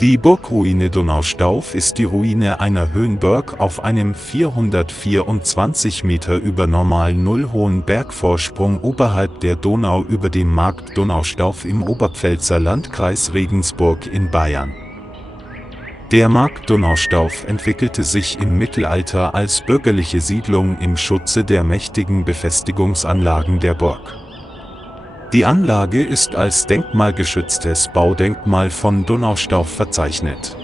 Die Burgruine Donaustauf ist die Ruine einer Höhenburg auf einem 424 Meter über Normalnull hohen Bergvorsprung oberhalb der Donau über dem Markt Donaustauf im Oberpfälzer Landkreis Regensburg in Bayern. Der Markt Donaustauf entwickelte sich im Mittelalter als bürgerliche Siedlung im Schutze der mächtigen Befestigungsanlagen der Burg. Die Anlage ist als denkmalgeschütztes Baudenkmal von Donaustauf verzeichnet.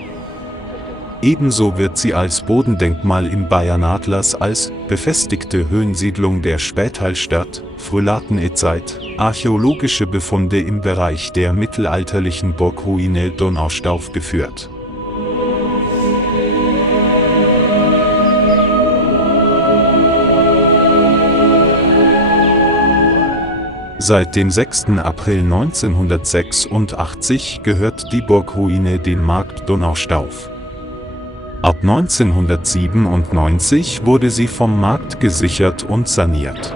Ebenso wird sie als Bodendenkmal im Bayernatlas als befestigte Höhensiedlung der Späthallstatt, Frühlatene-Zeit, archäologische Befunde im Bereich der mittelalterlichen Burgruine Donaustauf geführt. Seit dem 6. April 1986 gehört die Burgruine dem Markt Donaustauf. Ab 1997 wurde sie vom Markt gesichert und saniert.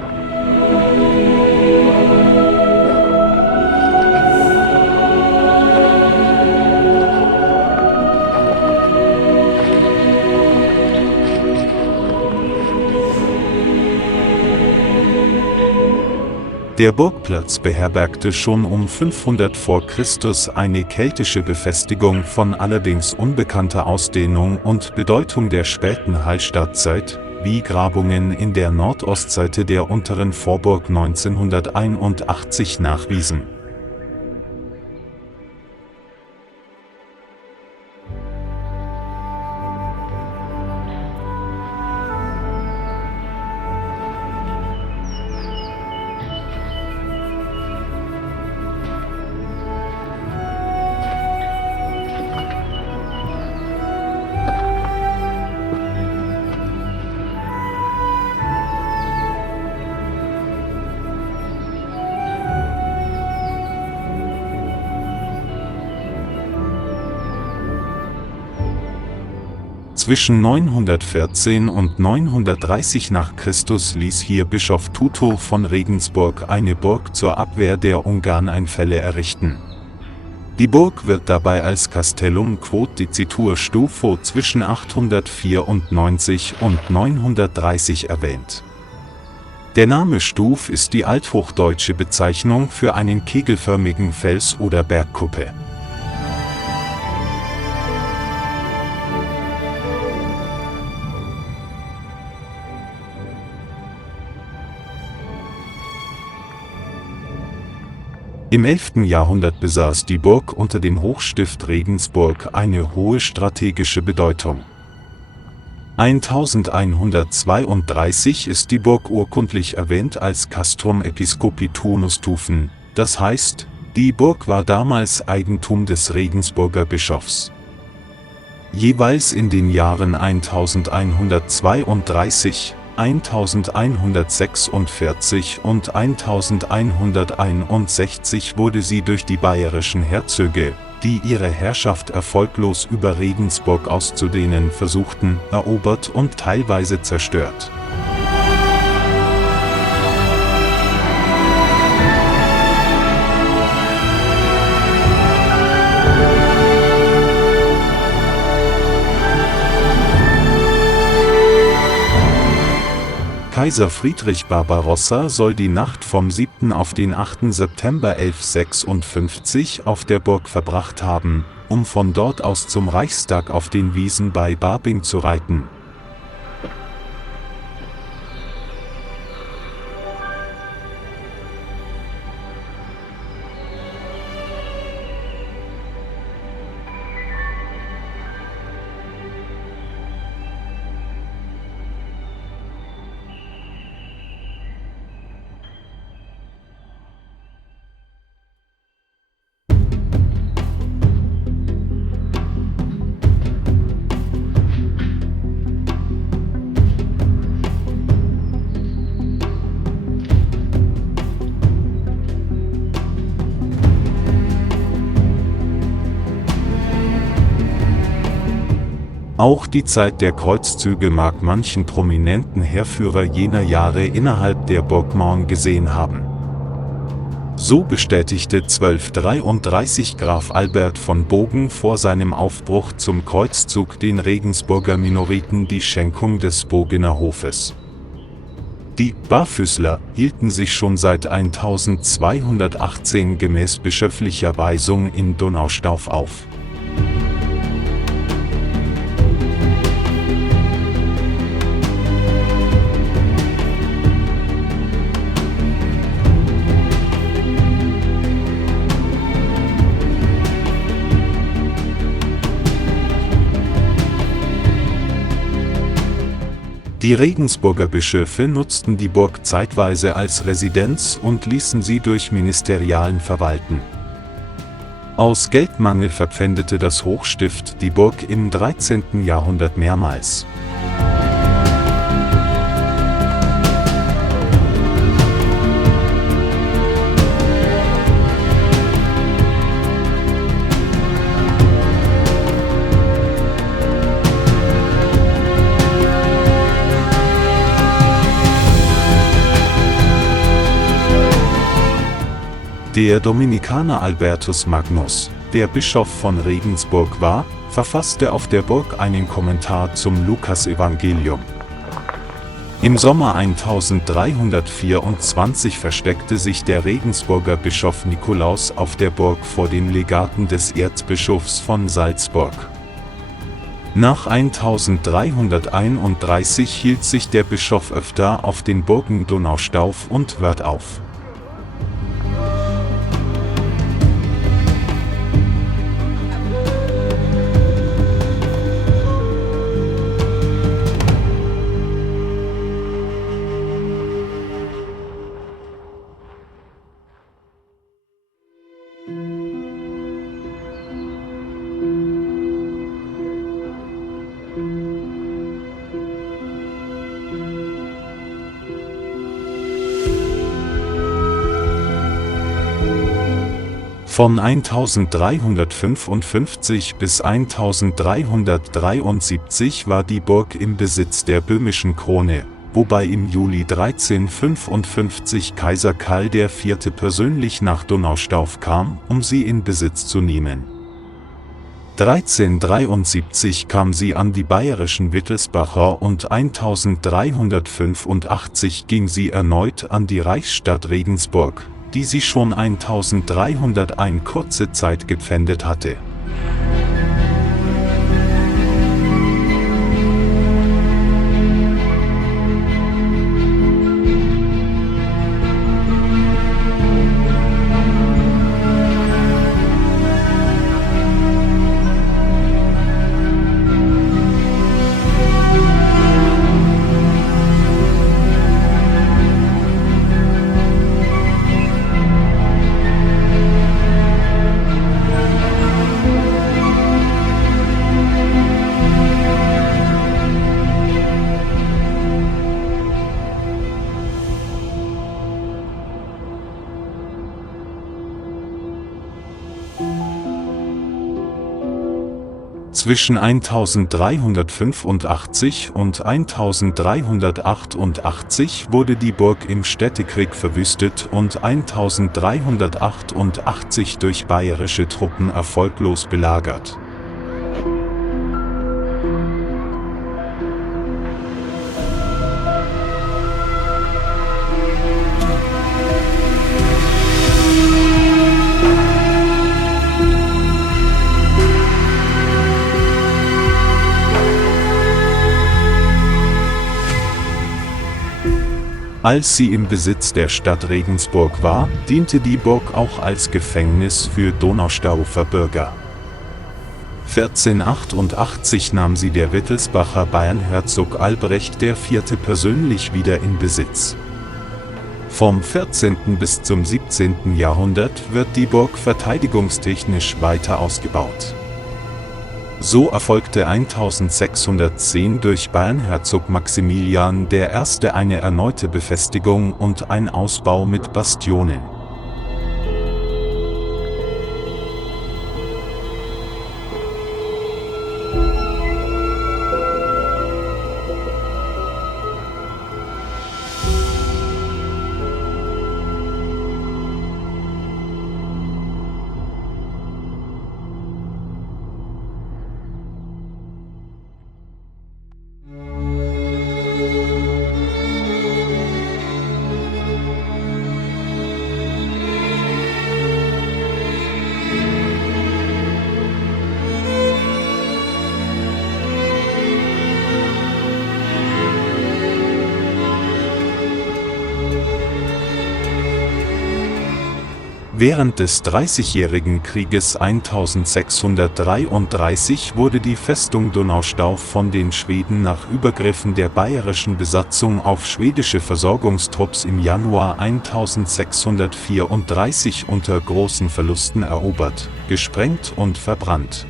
Der Burgplatz beherbergte schon um 500 v. Chr. eine keltische Befestigung von allerdings unbekannter Ausdehnung und Bedeutung der späten Hallstattzeit, wie Grabungen in der Nordostseite der unteren Vorburg 1981 nachwiesen. Zwischen 914 und 930 nach Christus ließ hier Bischof Tuto von Regensburg eine Burg zur Abwehr der Ungarneinfälle errichten. Die Burg wird dabei als Castellum quod dicitur Stufo zwischen 894 und 930 erwähnt. Der Name Stuf ist die althochdeutsche Bezeichnung für einen kegelförmigen Fels oder Bergkuppe. Im 11. Jahrhundert besaß die Burg unter dem Hochstift Regensburg eine hohe strategische Bedeutung. 1132 ist die Burg urkundlich erwähnt als Castrum Episcopi Tunustufen, das heißt, die Burg war damals Eigentum des Regensburger Bischofs. Jeweils in den Jahren 1132, 1146 und 1161 wurde sie durch die bayerischen Herzöge, die ihre Herrschaft erfolglos über Regensburg auszudehnen versuchten, erobert und teilweise zerstört. Kaiser Friedrich Barbarossa soll die Nacht vom 7. auf den 8. September 1156 auf der Burg verbracht haben, um von dort aus zum Reichstag auf den Wiesen bei Babing zu reiten. Auch die Zeit der Kreuzzüge mag manchen prominenten Heerführer jener Jahre innerhalb der Burgmauern gesehen haben. So bestätigte 1233 Graf Albert von Bogen vor seinem Aufbruch zum Kreuzzug den Regensburger Minoriten die Schenkung des Bogener Hofes. Die Barfüßler hielten sich schon seit 1218 gemäß bischöflicher Weisung in Donaustauf auf. Die Regensburger Bischöfe nutzten die Burg zeitweise als Residenz und ließen sie durch Ministerialen verwalten. Aus Geldmangel verpfändete das Hochstift die Burg im 13. Jahrhundert mehrmals. Der Dominikaner Albertus Magnus, der Bischof von Regensburg war, verfasste auf der Burg einen Kommentar zum Lukasevangelium. Im Sommer 1324 versteckte sich der Regensburger Bischof Nikolaus auf der Burg vor den Legaten des Erzbischofs von Salzburg. Nach 1331 hielt sich der Bischof öfter auf den Burgen Donaustauf und Wörth auf. Von 1355 bis 1373 war die Burg im Besitz der böhmischen Krone, wobei im Juli 1355 Kaiser Karl IV. Persönlich nach Donaustauf kam, um sie in Besitz zu nehmen. 1373 kam sie an die bayerischen Wittelsbacher und 1385 ging sie erneut an die Reichsstadt Regensburg, die sie schon 1301 kurze Zeit gepfändet hatte. Zwischen 1385 und 1388 wurde die Burg im Städtekrieg verwüstet und 1388 durch bayerische Truppen erfolglos belagert. Als sie im Besitz der Stadt Regensburg war, diente die Burg auch als Gefängnis für Donaustaufer Bürger. 1488 nahm sie der Wittelsbacher Bayernherzog Albrecht IV. Persönlich wieder in Besitz. Vom 14. bis zum 17. Jahrhundert wird die Burg verteidigungstechnisch weiter ausgebaut. So erfolgte 1610 durch Bayernherzog Maximilian I. eine erneute Befestigung und ein Ausbau mit Bastionen. Während des Dreißigjährigen Krieges 1633 wurde die Festung Donaustauf von den Schweden nach Übergriffen der bayerischen Besatzung auf schwedische Versorgungstrupps im Januar 1634 unter großen Verlusten erobert, gesprengt und verbrannt.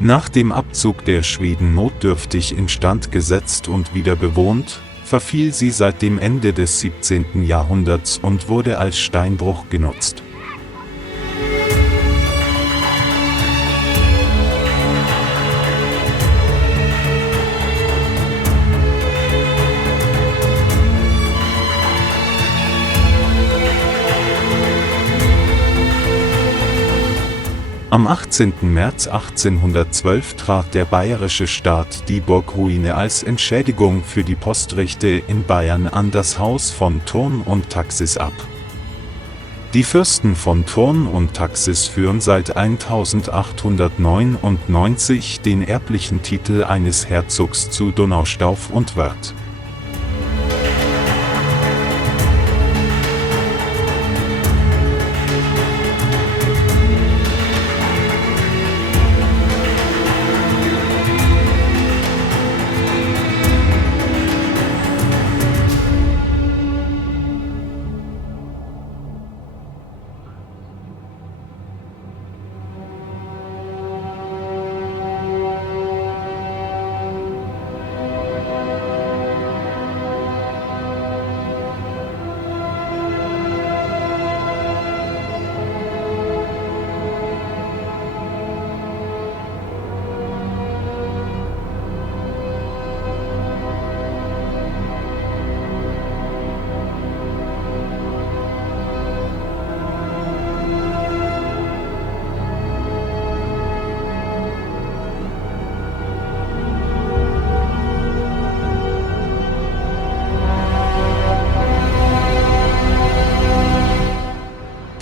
Nach dem Abzug der Schweden notdürftig instand gesetzt und wieder bewohnt, verfiel sie seit dem Ende des 17. Jahrhunderts und wurde als Steinbruch genutzt. Am 18. März 1812 trat der bayerische Staat die Burgruine als Entschädigung für die Postrichte in Bayern an das Haus von Thurn und Taxis ab. Die Fürsten von Thurn und Taxis führen seit 1899 den erblichen Titel eines Herzogs zu Donaustauf und Wörth.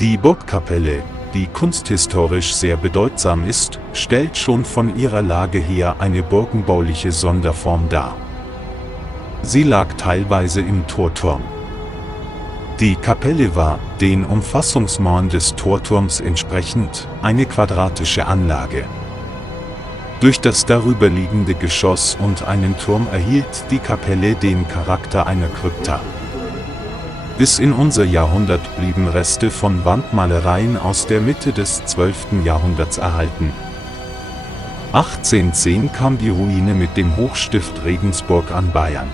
Die Burgkapelle, die kunsthistorisch sehr bedeutsam ist, stellt schon von ihrer Lage her eine burgenbauliche Sonderform dar. Sie lag teilweise im Torturm. Die Kapelle war, den Umfassungsmauern des Torturms entsprechend, eine quadratische Anlage. Durch das darüberliegende Geschoss und einen Turm erhielt die Kapelle den Charakter einer Krypta. Bis in unser Jahrhundert blieben Reste von Wandmalereien aus der Mitte des 12. Jahrhunderts erhalten. 1810 kam die Ruine mit dem Hochstift Regensburg an Bayern.